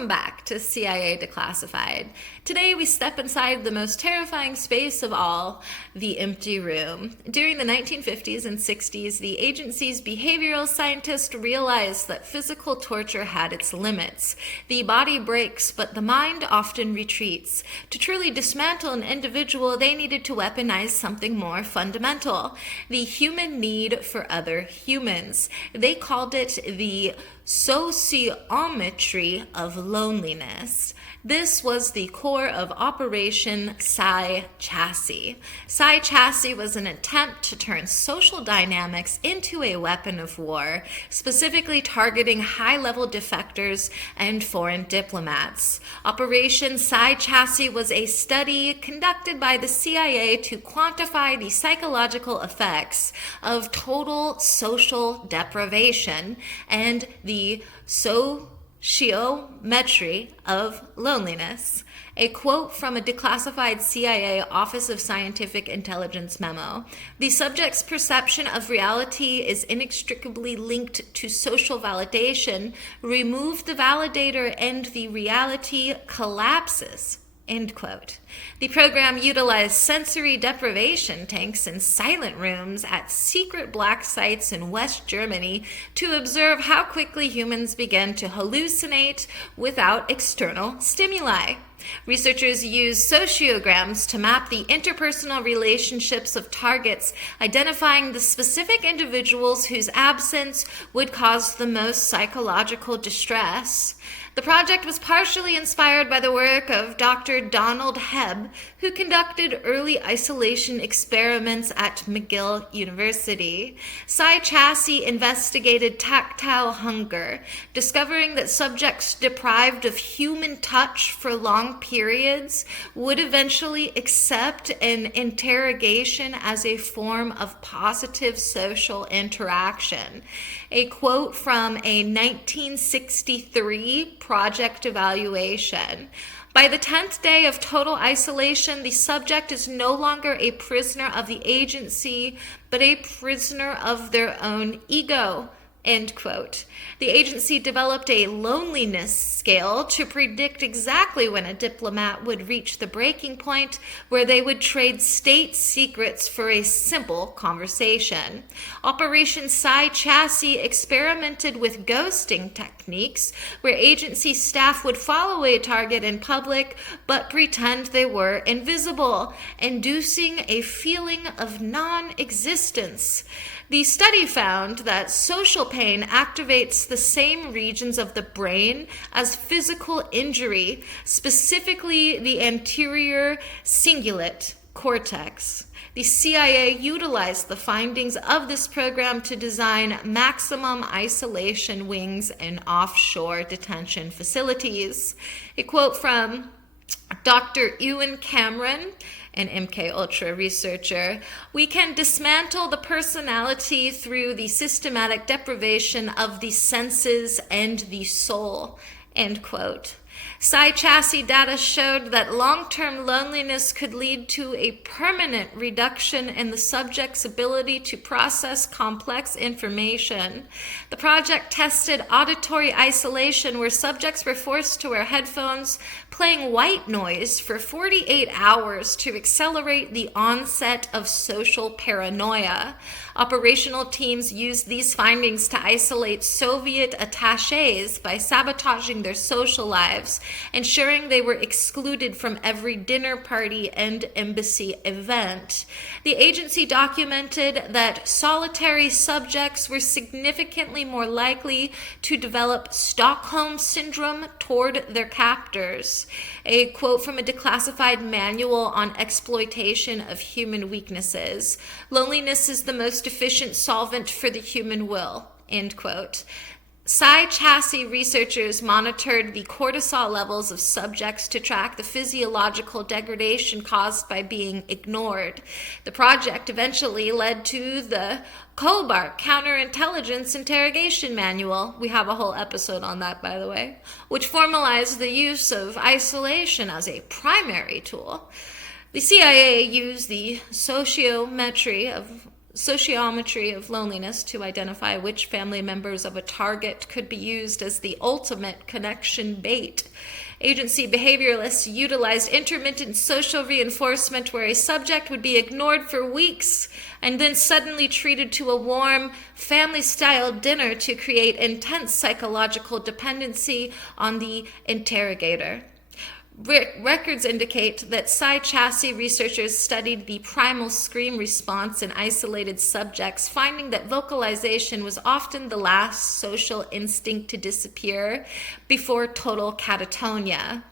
Welcome back to CIA Declassified. Today we step inside the most terrifying space of all, the empty room. During the 1950s and 60s, the agency's behavioral scientists realized that physical torture had its limits. The body breaks, but the mind often retreats. To truly dismantle an individual, they needed to weaponize something more fundamental, the human need for other humans. They called it the Sociometry of Loneliness. This was the core of Operation PSY-CHASSIS. PSY-CHASSIS was an attempt to turn social dynamics into a weapon of war, specifically targeting high-level defectors and foreign diplomats. Operation PSY-CHASSIS was a study conducted by the CIA to quantify the psychological effects of total social deprivation and the Sociometry of Loneliness. A quote from a declassified CIA Office of Scientific Intelligence memo. The subject's perception of reality is inextricably linked to social validation. Remove the validator and the reality collapses. End quote. The program utilized sensory deprivation tanks in silent rooms at secret black sites in West Germany to observe how quickly humans began to hallucinate without external stimuli. Researchers used sociograms to map the interpersonal relationships of targets, identifying the specific individuals whose absence would cause the most psychological distress. The project was partially inspired by the work of Dr. Donald Hebb, who conducted early isolation experiments at McGill University. PSY-CHASSIS investigated tactile hunger, discovering that subjects deprived of human touch for long periods would eventually accept an interrogation as a form of positive social interaction. A quote from a 1963 project evaluation. By the 10th day of total isolation, the subject is no longer a prisoner of the agency, but a prisoner of their own ego. End quote. The agency developed a loneliness scale to predict exactly when a diplomat would reach the breaking point where they would trade state secrets for a simple conversation. Operation PSY-CHASSIS experimented with ghosting techniques where agency staff would follow a target in public but pretend they were invisible, inducing a feeling of non-existence. The study found that social pain activates the same regions of the brain as physical injury, specifically the anterior cingulate cortex. The CIA utilized the findings of this program to design maximum isolation wings in offshore detention facilities. A quote from Dr. Ewan Cameron, an MKUltra researcher: "We can dismantle the personality through the systematic deprivation of the senses and the soul." End quote. PSY-CHASSIS data showed that long-term loneliness could lead to a permanent reduction in the subject's ability to process complex information. The project tested auditory isolation, where subjects were forced to wear headphones playing white noise for 48 hours to accelerate the onset of social paranoia. Operational teams used these findings to isolate Soviet attachés by sabotaging their social lives, ensuring they were excluded from every dinner party and embassy event. The agency documented that solitary subjects were significantly more likely to develop Stockholm Syndrome toward their captors. A quote from a declassified manual on exploitation of human weaknesses: "Loneliness is the most efficient solvent for the human will." End quote. PSY-CHASSIS researchers monitored the cortisol levels of subjects to track the physiological degradation caused by being ignored. The project eventually led to the Cobart Counterintelligence Interrogation Manual. We have a whole episode on that, by the way, which formalized the use of isolation as a primary tool. The CIA used the Sociometry of Sociometry of Loneliness to identify which family members of a target could be used as the ultimate connection bait. Agency behavioralists utilized intermittent social reinforcement where a subject would be ignored for weeks and then suddenly treated to a warm, family-style dinner to create intense psychological dependency on the interrogator. Records indicate that PSY-CHASSIS researchers studied the primal scream response in isolated subjects, finding that vocalization was often the last social instinct to disappear before total catatonia.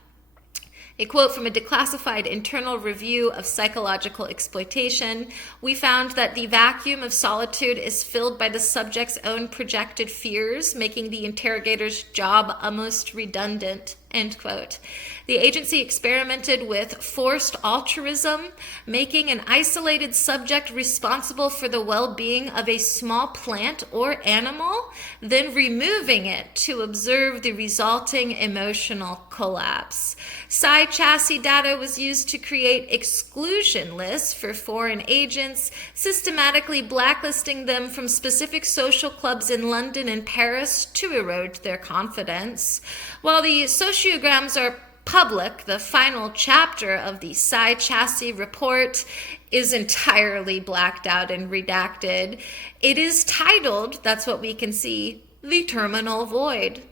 A quote from a Declassified internal review of psychological exploitation, we found that the vacuum of solitude is filled by the subject's own projected fears, making the interrogator's job almost redundant, end quote. The agency experimented with forced altruism, making an isolated subject responsible for the well-being of a small plant or animal, then removing it to observe the resulting emotional collapse. PSY-CHASSIS data was used to create exclusion lists for foreign agents, systematically blacklisting them from specific social clubs in London and Paris to erode their confidence. While the sociograms are public, the final chapter of the PSY-CHASSIS report is entirely blacked out and redacted. It is titled, that's what we can see, The Terminal Void.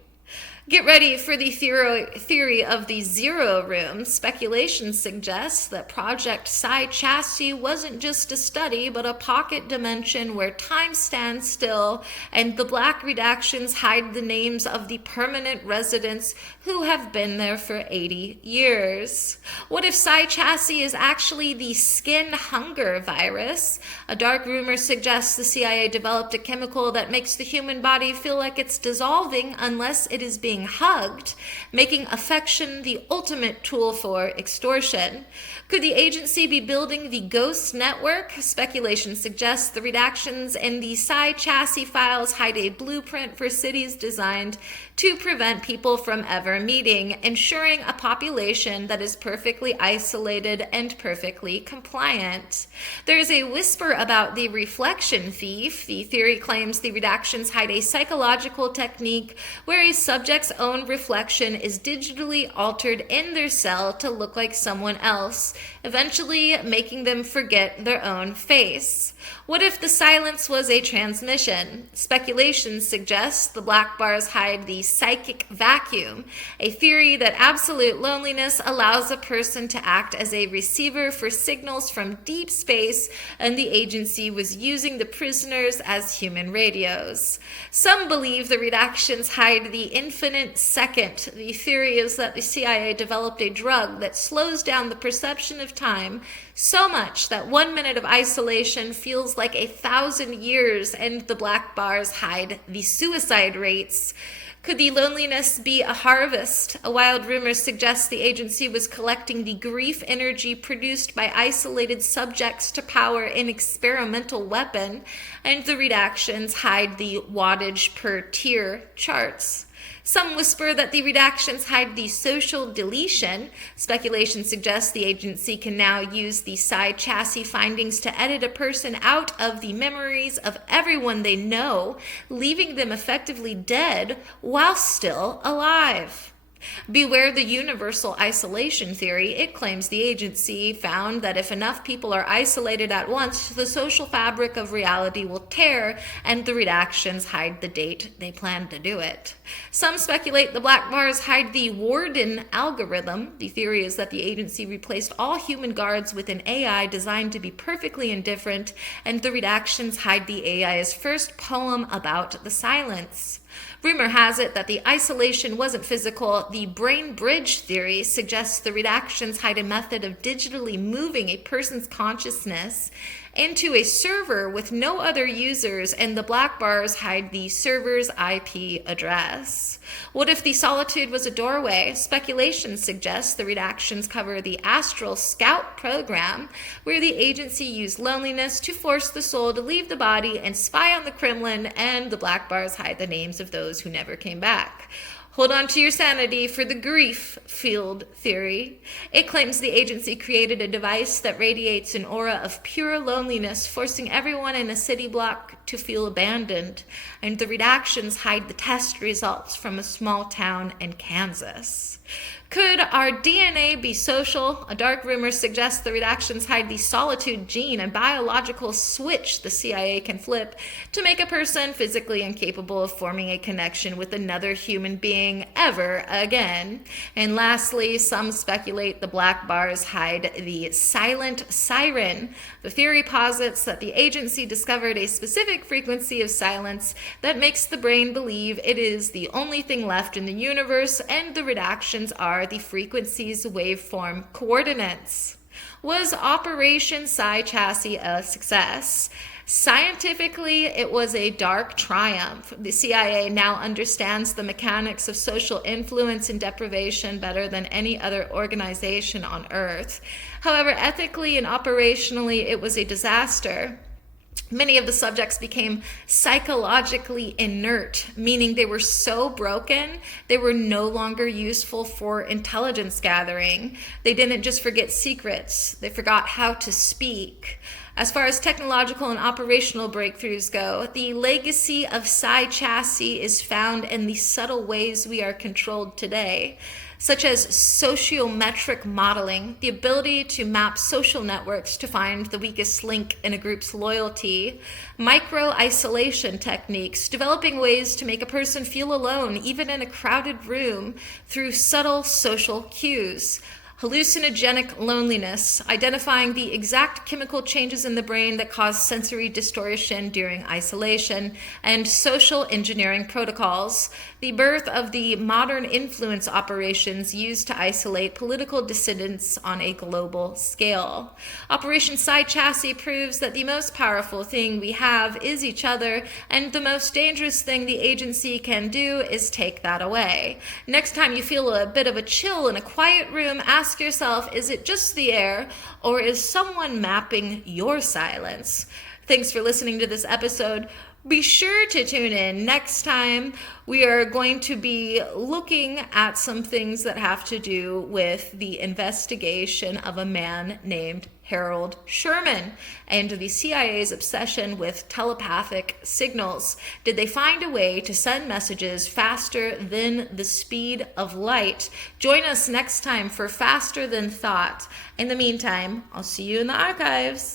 Get ready for the theory of the zero room. Speculation suggests that Project PSY-CHASSIS wasn't just a study, but a pocket dimension where time stands still and the black redactions hide the names of the permanent residents who have been there for 80 years. What if PSY-CHASSIS is actually the skin hunger virus? A dark rumor suggests the CIA developed a chemical that makes the human body feel like it's dissolving unless it is being hugged, making affection the ultimate tool for extortion. Could the agency be building the ghost network? Speculation suggests the redactions in the PSY-CHASSIS files hide a blueprint for cities designed to prevent people from ever meeting, ensuring a population that is perfectly isolated and perfectly compliant. There is a whisper about the reflection thief. The theory claims the redactions hide a psychological technique where a subject's own reflection is digitally altered in their cell to look like someone else, eventually making them forget their own face. What if the silence was a transmission? Speculation suggests the black bars hide the psychic vacuum, a theory that absolute loneliness allows a person to act as a receiver for signals from deep space, and the agency was using the prisoners as human radios. Some believe the redactions hide the infinite second. The theory is that the CIA developed a drug that slows down the perception of time so much that 1 minute of isolation feels like 1,000 years, and the black bars hide the suicide rates. Could the loneliness be a harvest? A wild rumor suggests the agency was collecting the grief energy produced by isolated subjects to power an experimental weapon, and the redactions hide the wattage per tier charts. Some whisper that the redactions hide the social deletion. Speculation suggests the agency can now use the PSY-CHASSIS findings to edit a person out of the memories of everyone they know, leaving them effectively dead while still alive. Beware the universal isolation theory. It claims the agency found that if enough people are isolated at once, the social fabric of reality will tear, and the redactions hide the date they plan to do it. Some speculate the black bars hide the Warden algorithm. The theory is that the agency replaced all human guards with an AI designed to be perfectly indifferent, and the redactions hide the AI's first poem about the silence. Rumor has it that the isolation wasn't physical. The brain bridge theory suggests the redactions hide a method of digitally moving a person's consciousness into a server with no other users, and the black bars hide the server's IP address. What if the Solitude was a doorway? Speculation suggests the redactions cover the Astral Scout program, where the agency used loneliness to force the soul to leave the body and spy on the Kremlin, and the black bars hide the names of those who never came back. Hold on to your sanity for the grief field theory. It claims the agency created a device that radiates an aura of pure loneliness, forcing everyone in a city block to feel abandoned, and the redactions hide the test results from a small town in Kansas. Could our DNA be social? A dark rumor suggests the redactions hide the Solitude gene, a biological switch the CIA can flip to make a person physically incapable of forming a connection with another human being ever again. And lastly, some speculate the black bars hide the silent siren. The theory posits that the agency discovered a specific frequency of silence that makes the brain believe it is the only thing left in the universe, and the redactions are the frequency's waveform coordinates. Was Operation PSY-CHASSIS a success? Scientifically, it was a dark triumph. The CIA now understands the mechanics of social influence and deprivation better than any other organization on Earth. However, ethically and operationally, it was a disaster. Many of the subjects became psychologically inert, meaning they were so broken they were no longer useful for intelligence gathering. They didn't just forget secrets, they forgot how to speak. As far as technological and operational breakthroughs go, the legacy of PSY-CHASSIS is found in the subtle ways we are controlled today, such as sociometric modeling, the ability to map social networks to find the weakest link in a group's loyalty, micro-isolation techniques, developing ways to make a person feel alone even in a crowded room through subtle social cues, hallucinogenic loneliness, identifying the exact chemical changes in the brain that cause sensory distortion during isolation, and social engineering protocols, the birth of the modern influence operations used to isolate political dissidents on a global scale. Operation PSY-CHASSIS proves that the most powerful thing we have is each other, and the most dangerous thing the agency can do is take that away. Next time you feel a bit of a chill in a quiet room, ask yourself, is it just the air, or is someone mapping your silence? Thanks for listening to this episode. Be sure to tune in next time. We are going to be looking at some things that have to do with the investigation of a man named Harold Sherman and the CIA's obsession with telepathic signals. Did they find a way to send messages faster than the speed of light? Join us next time for Faster Than Thought. In the meantime, I'll see you in the archives.